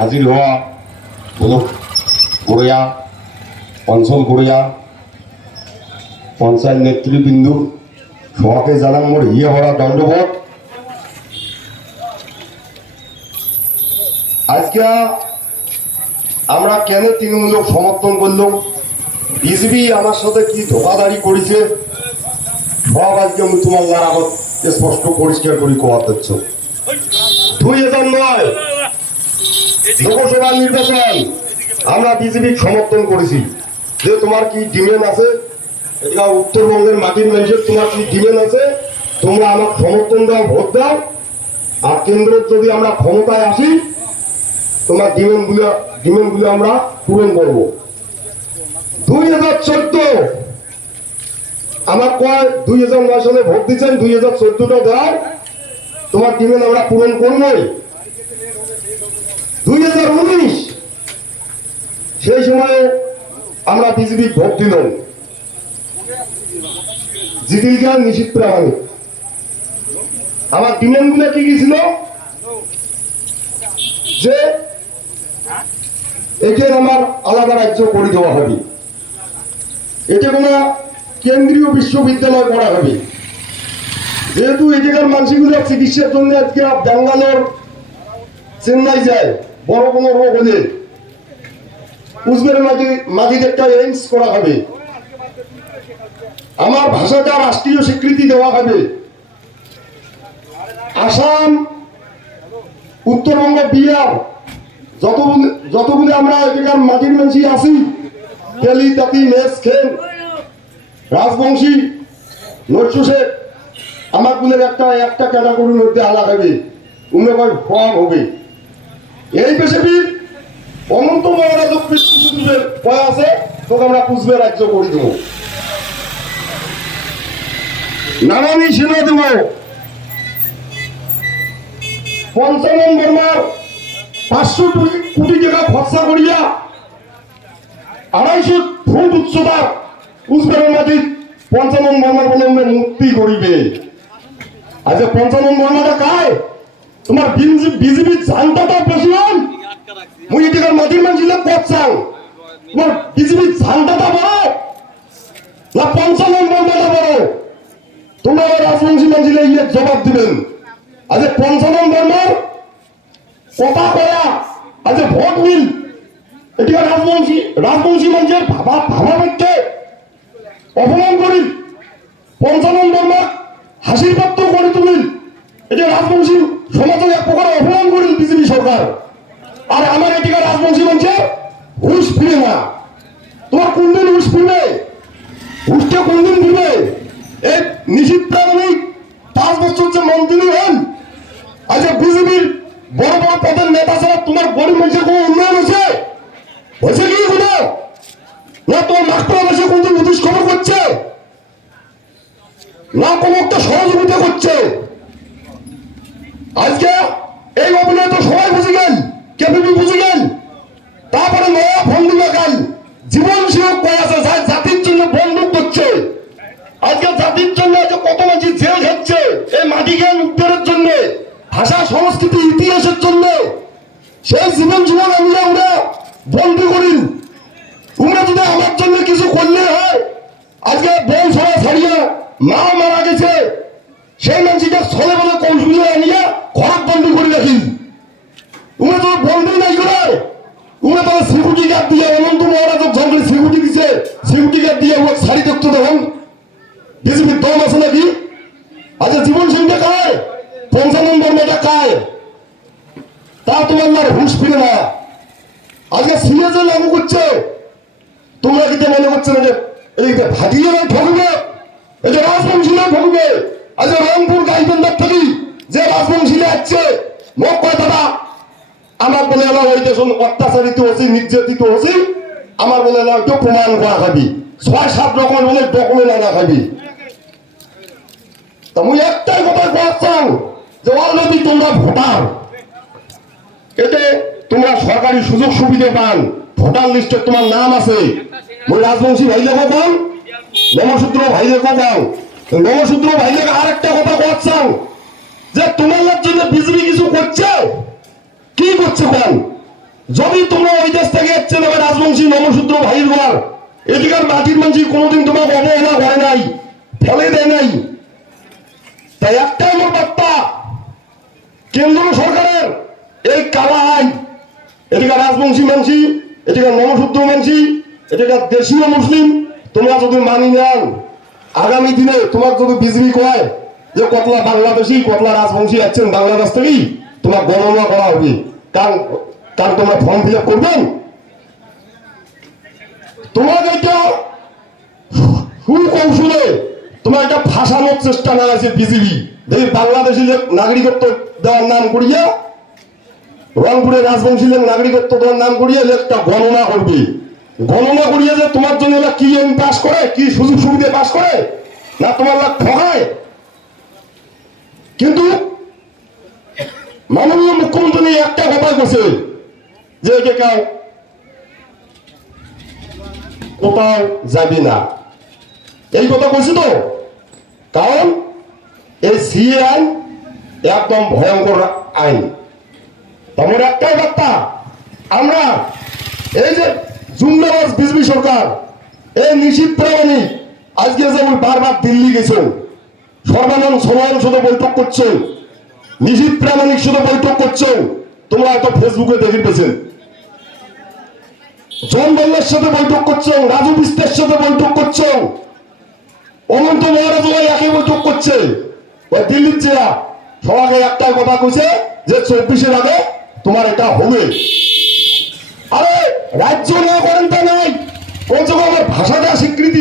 হাজির হওয়া হলো গড়িয়া, অঞ্চল গড়িয়া, পঞ্চায়েত নেতৃবৃন্দ সবাকে জানান মোর ইয়ে হওয়া দণ্ডবোধ। আজকে আমরা কেন তৃণমূলক সমর্থন করলাম? বিজেপি আমার সাথে কি ধোকাধারি করেছে? সব আজকে আমি আগত স্পষ্ট পরিষ্কার করে কোয়া দিচ্ছ দুই হাজার নয়। লোকসভা নির্বাচন। আমরা বিজেপি সমর্থন করেছি। যে তোমার কি ডিমেন্ড আছে? এটা উত্তরবঙ্গের মাটির মানুষের তোমার কি ডিমেন্ড আছে? তোমরা আমার সমর্থন দাও, ভোট দাও। আর কেন্দ্রের যদি আমরা ক্ষমতায় আসি, তোমার ডিমেন্ডগুলো গুলো আমরা পূরণ করব। দুই হাজার চোদ্দ, আমার কয় দুই হাজার নয় সালে ভোট দিচ্ছেন, দুই হাজার চোদ্দটা দেয়। তোমার ডিমেন্ড আমরা পূরণ করবোই। দুই হাজার উনিশ। সেই সময়ে আমরা বিজেপি ভোট দিলাম জিতিলকা নিষিদ্ধ প্রামাণিক আমার ডিমান্ডগুলো কি কি ছিল? যে এখানে আমার আলাদা রাজ্য করে দেওয়া হবে। এটা কোনো কেন্দ্রীয় বিশ্ববিদ্যালয় করা হবে। যেহেতু এখানকার মানুষগুলো চিকিৎসার জন্য আজকে ব্যাঙ্গালোর, চেন্নাই যায়। বড় কোনো রোগ হলে উজবের মাঝে মাঝে একটা এইমস করা হবে। আমার ভাষাটা রাষ্ট্রীয় স্বীকৃতি দেওয়া হবে। আসাম, উত্তরবঙ্গ, বিহার যতগুলি যতগুলি আমরা এখানকার মাটির মানুষই আছি, তেলি, তাঁতি মেস খেন রাজবংশী নৈশ শেখ, আমার একটা একটা ক্যাটাগরির মধ্যে আলাদা হবে। ফর্ম হবে। এই পেশাবির অনন্ত মহারাজ কুচবের ভয় আছে, তোকে আমরা কুচবের রাজ্য করে দেবো। নানানি সেনা দেব। পঞ্চানন বর্মার পাঁচশো কোটি টাকা খরচা করিয়া আড়াইশো ফুট উচ্চতার কুচবের মাটির পঞ্চানন বর্মার বলে মুক্তি করিবে। আচ্ছা পঞ্চানন বর্মাটা কায় তোমার বিজেপি জানতাটা প্রেসিডেন্ট মুই এদিকে মাটির মানুষগুলো করছাও তোমার বিজেপি জানতাটা বড়। না পঞ্চানন বর্মাটা বড় তোমরা রাজবংশী ইয়ে জবাব দিবেন। আজ পঞ্চানন বর্মার কথা কয়া, আজ ভোট মিল। এদিকে রাজবংশী রাজবংশী মানুষের ভাবা ভাবা ব্যক্তি অপমান করিল পঞ্চানন হাসির পাত্র করে তুলিল এটা রাজবংশী সমাজে এক প্রকার অপমান করিল বিজেপি সরকার। আর আমার এটিকা রাজবংশী বলছে, হুশ ফিরে না। তোমার কোনদিন হুশ ফিরবে হুশটা কোনদিন ফিরবে এই নিশীত প্রামাণিক পাঁচ বছর যে মন্ত্রী হন আজ বিজেপির বড় বড় পদের নেতা ছাড়া তোমার গরিব মানুষের কোনো উন্নয়ন হয়েছে? হয়েছে কি কোনো? না তোমার মাস্টার বসে কোনদিন নোটিশ খবর করছে? না কোনো একটা সহযোগিতা করছে? আজকে এই অভিনয় তো সবাই বুঝে গেল কেপিপি বুঝে গেল। তারপরে নয়া বন্ধু লাগাল জীবন শিরক কয়ে আছে জাতির জন্য বন্দুক করছে আজকে জাতির জন্য কত মানুষ জেল খাচ্ছে। এই মাটি জ্ঞান উদ্ধারের জন্য, ভাষা, সংস্কৃতি, ইতিহাসের জন্য। সেই জীবন জীবন আমরা আমরা বন্দী করি, তোমরা যদি আমার জন্য কিছু করলে হয়, আজকে বউ ছড়া ছাড়িয়া মা মারা সেই মানুষটা ছলে বলে কৌশলে আনিয়া ঘর বন্দী করে রাখি। তোমরা তো বন্দী নাই করে তোমরা তো সিকিউরিটি গার্ড দিয়ে অনন্ত মহারাজ জঙ্গলে সিকিউরিটি দিছে। সিকিউরিটি গার্ড দিয়ে ওকে শাড়ি দেখতে দেখুন বিজেপির দম আছে নাকি? আচ্ছা জীবন সিংটা কায় পঞ্চানন বর্মাটা কায় তা তোমার না হুশ ফিরে না। আজকে সিরিয়াসে লাগু করছে, তোমরা কিন্তু মনে করছে না যে এই যে ভাটিয়ে না ঠকবে এই যে রাজবংশী না ঠকবে আজ রংপুর গাইবেন্দার থেকে যে রাজবংশী আসছে, মোক কয় দাদা আমার বলে এলা ওই দেশন অত্যাচারিত হচ্ছে নির্যাতিত হচ্ছে আমার বলে এলা ওইটা প্রমাণ করা খাবি। ছয়, সাত রকমের বলে ডকুমেন্ট আনা খাবি। তা মুই একটাই কথা কওয়া চাও, যে অলরেডি তোমরা ভোটার। এতে তোমরা সরকারি সুযোগ সুবিধা পান, ভোটার লিস্টে তোমার নাম আছে। মই রাজবংশী ভাই লেখো পাও নমসূত্র ভাই লেখো পাও নমসূত্র ভাই আর একটা কথা কওয়া যে তোমার জন্য বিজেপি কিছু করছে? কি করছে কোন যদি তোমরা ওই দেশ থেকে এসছে, তবে রাজবংশী নমশূদ্র ভাইয়ের ঘর এদিকার মাটির মানুষ কোনোদিন তোমাকে অবহেলা করে নাই, ফেলে দেয় নাই। তাই একটাই আমার বার্তা, কেন্দ্র সরকারের এই কালা আইন এদিকার রাজবংশী মানসি এদিকার নমশূদ্র মানসি এদিকার দেশীয় মুসলিম, তোমরা যদি মানি নেন আগামী দিনে তোমার যদি বিজেপি কয় যে কতলা বাংলাদেশি, কতলা রাজবংশী আছেন বাংলাদেশ থেকেই, তোমার গণনা করা হবে। কারণ কারণ তোমরা ফর্ম ফিল করবেন। তোমাকে এটা সুকৌশলে তোমার একটা ফাঁসানোর চেষ্টা না আছে বিজেপি। দেখি বাংলাদেশি নাগরিকত্ব দেওয়ার নাম করিয়া, রংপুরের রাজবংশীদের নাগরিকত্ব দেওয়ার নাম করিয়া একটা গণনা করবে। গণনা করিয়া যে তোমার জন্য এরা কি এম পাস করে, কি সুযোগ সুবিধা পাস করে, না তোমার লাগ ঠকায়? কিন্তু মাননীয় মুখ্যমন্ত্রী একটা কথা কইছে, যে এটা কেউ কোথাও যাবি না। এই কথা কইছি তো, কারণ এই সি আইন একদম ভয়ঙ্কর আইন। তোমার একটাই বার্তা, আমরা এই যে জুমনাবাজ বিজেপি সরকার, এই নিশীত প্রামাণিক আজকে যেমন বারবার দিল্লি গেছেন সর্বানন্দ সোনোয়াল সাথে বৈঠক নিশীত প্রামাণিক সাথে বৈঠক করছেন তোমরা ফেসবুকে দেখে জন বল্লের সাথে বৈঠক করছ, রাজু বিস্তের সাথে বৈঠক করছ, অনন্ত মহারাজ একই বৈঠক করছে। ওই দিল্লির চেয়া, সবাইকে একটাই কথা কইছে যে চব্বিশের আগে তোমার এটা হবে। আরে রাজ্য না করেন তা নাই কোন আমার ভাষাটা স্বীকৃতি